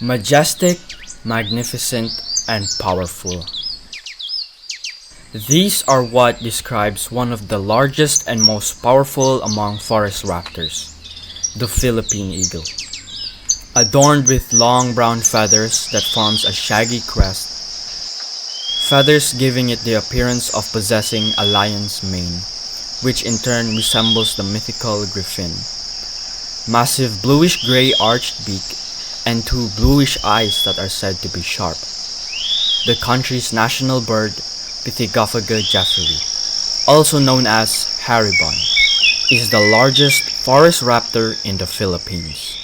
Majestic, magnificent, and powerful. These are what describes one of the largest and most powerful among forest raptors, the Philippine eagle. Adorned with long brown feathers that forms a shaggy crest, feathers giving it the appearance of possessing a lion's mane, which in turn resembles the mythical griffin. Massive bluish-gray arched beak, and two bluish eyes that are said to be sharp. The country's national bird, Pitheophaga jeffrey, also known as haribon, is the largest forest raptor in the Philippines.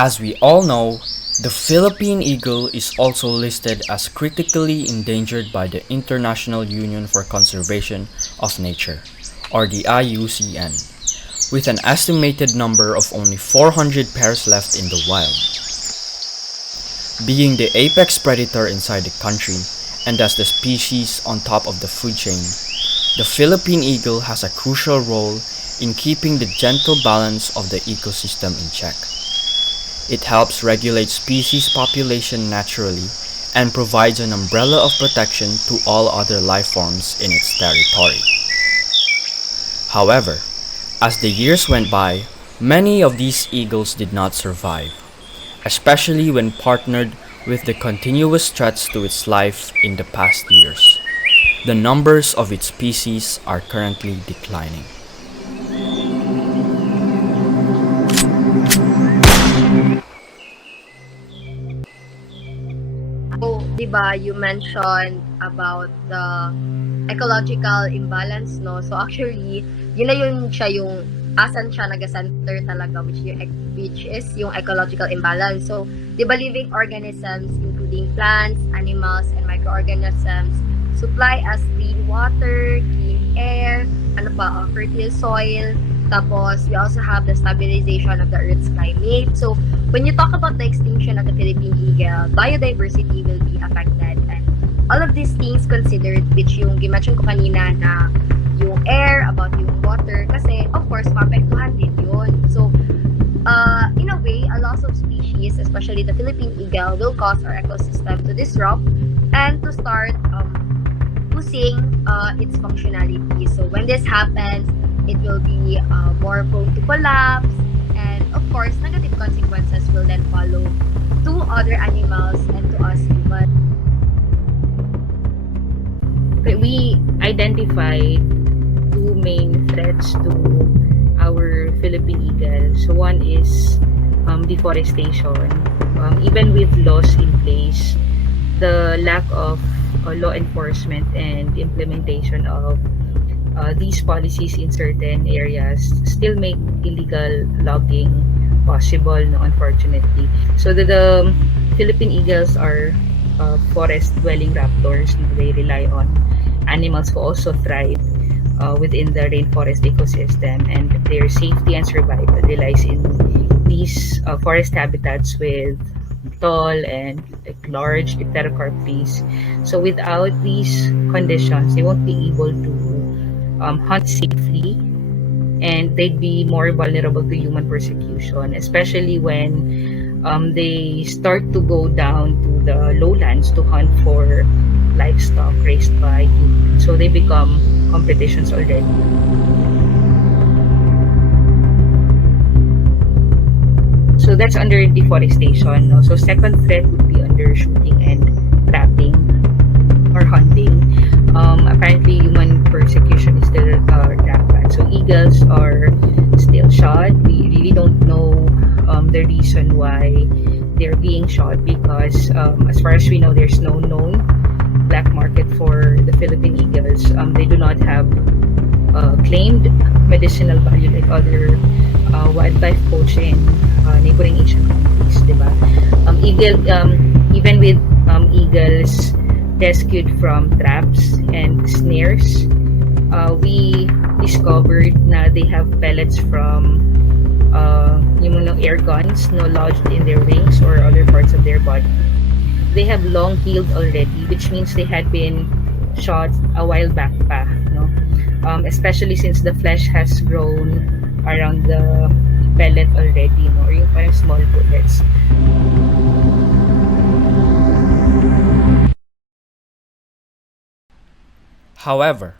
As we all know, the Philippine eagle is also listed as critically endangered by the International Union for Conservation of Nature, or the IUCN, with an estimated number of only 400 pairs left in the wild. Being the apex predator inside the country, and as the species on top of the food chain, the Philippine eagle has a crucial role in keeping the gentle balance of the ecosystem in check. It helps regulate species population naturally and provides an umbrella of protection to all other life forms in its territory. However, as the years went by, many of these eagles did not survive, especially when partnered with the continuous threats to its life in the past years. The numbers of its species are currently declining. So, di ba, you mentioned about the ecological imbalance, no? So, actually, yun na yun siya yung asan siya nag-center talaga, which is yung ecological imbalance. So, di ba, living organisms, including plants, animals, and microorganisms, supply us clean water, clean air, fertile soil. Tapos, we also have the stabilization of the Earth's climate. So, when you talk about the extinction of the Philippine eagle, biodiversity will be affected. And all of these things considered, which yung gimention ko kanina na yung air, about yung water, kasi, of course, maapektuhan din yun. So, in a way, a loss of species, especially the Philippine eagle, will cause our ecosystem to disrupt and to start losing its functionality. So, when this happens, it will be more prone to collapse, and of course, negative consequences will then follow to other animals and to us humans. We identified two main threats to our Philippine eagle. So one is deforestation. Even with laws in place, the lack of law enforcement and implementation of these policies in certain areas still make illegal logging possible, no, unfortunately. So the Philippine eagles are forest-dwelling raptors. They rely on animals who also thrive within the rainforest ecosystem, and their safety and survival relies in these forest habitats with tall and large pterocarp trees. So without these conditions, they won't be able to hunt safely, and they'd be more vulnerable to human persecution, especially when they start to go down to the lowlands to hunt for livestock raised by humans. So they become competitions already. So that's under deforestation. No? So second threat would be under shooting and trapping or hunting. Apparently, human persecution is still rampant. So eagles are still shot. We really don't know the reason why they're being shot, because as far as we know, there's no known black market for the Philippine eagles. They do not have claimed medicinal value like other wildlife poaching in neighboring Asian countries, diba? Even with eagles rescued from traps and snares, we discovered na they have pellets from yung mga air guns no lodged in their wings or other parts of their body. They have long healed already, which means they had been shot a while back pa, no? Especially since the flesh has grown around the pellet already, no? Or yung parang small bullets. However,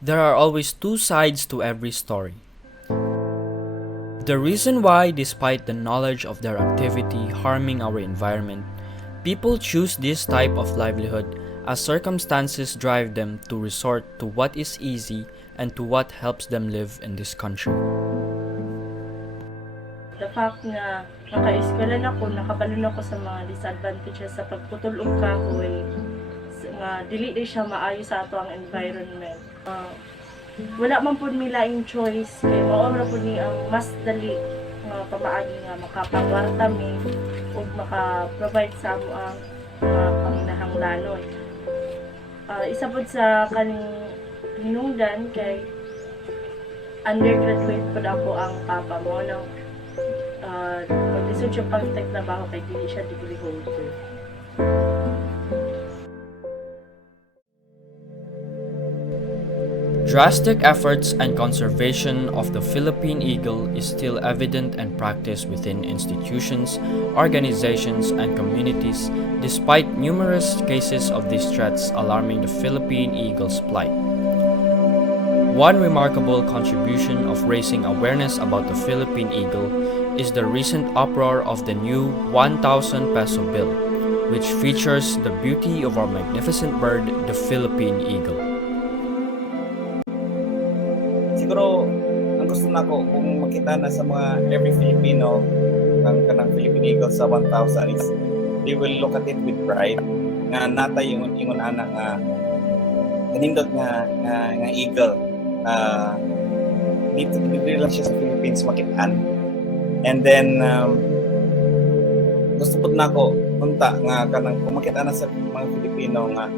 there are always two sides to every story. The reason why, despite the knowledge of their activity harming our environment, people choose this type of livelihood as circumstances drive them to resort to what is easy and to what helps them live in this country. The fact na naka-eskwela na ko, nakabalon ako sa mga disadvantages sa pagputol og kahoy, nga dili di siya maayo sa ato ang environment. Wala man po nila yung choice, kaya maura po ni ang mas dali nga pamaagi nga makapagwarta mi o maka-provide sa amo ang mga panginahanglanon. Isa po sa kaning hinungdan kay undergraduate po ako ang papa mo nang mag-lisod siya pag-trabaho kay dili siya degree holder. Drastic efforts and conservation of the Philippine eagle is still evident and practiced within institutions, organizations, and communities despite numerous cases of these threats alarming the Philippine eagle's plight. One remarkable contribution of raising awareness about the Philippine eagle is the recent uproar of the new 1,000 peso bill, which features the beauty of our magnificent bird, the Philippine eagle. Siguro, ang gusto nako kung makita na sa mga every Filipino ng kanang Philippine Eagle sa 1,000 is they will look at it with pride nga natay yung ingon anak nga kanindot nga eagle dito lang siya sa Philippines makitaan. And then gusto pud nako unta nga kanang kung makita na sa mga Filipino nga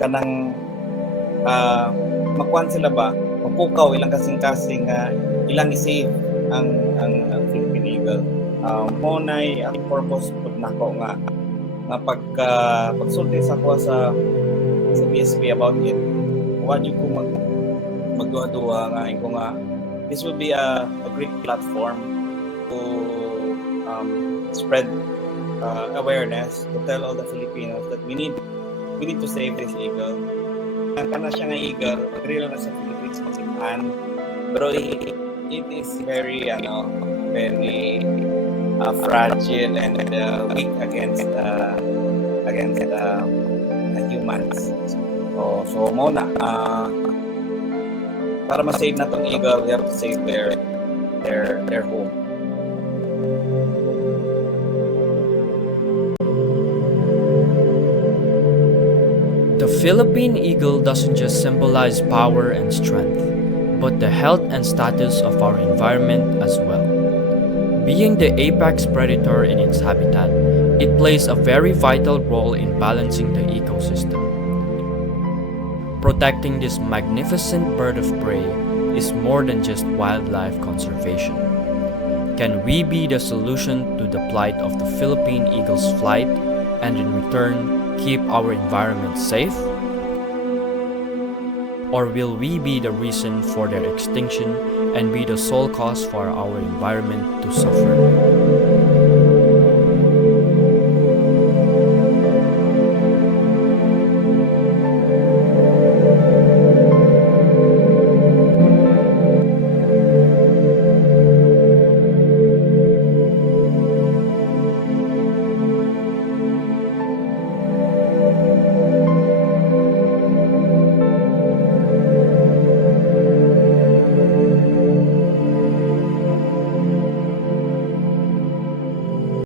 kanang makuan sila ba mapukaw ilang kasing-kasing ilang isave ang Philippine Eagle. Mo nay ang purpose pud nako nga pagsulti sa ko sa BSP about it. Wa jud ko magduwa nga ko nga this will be a great platform to spread awareness to tell all the Filipinos that we need to save this eagle. Kana siya nga eagle, agree lang na sa Philippines masipan. Pero it is very fragile and weak against humans. So muna para ma-save na tong eagle, we have to save their home. The Philippine eagle doesn't just symbolize power and strength, but the health and status of our environment as well. Being the apex predator in its habitat, it plays a very vital role in balancing the ecosystem. Protecting this magnificent bird of prey is more than just wildlife conservation. Can we be the solution to the plight of the Philippine eagle's flight and in return keep our environment safe? Or will we be the reason for their extinction and be the sole cause for our environment to suffer?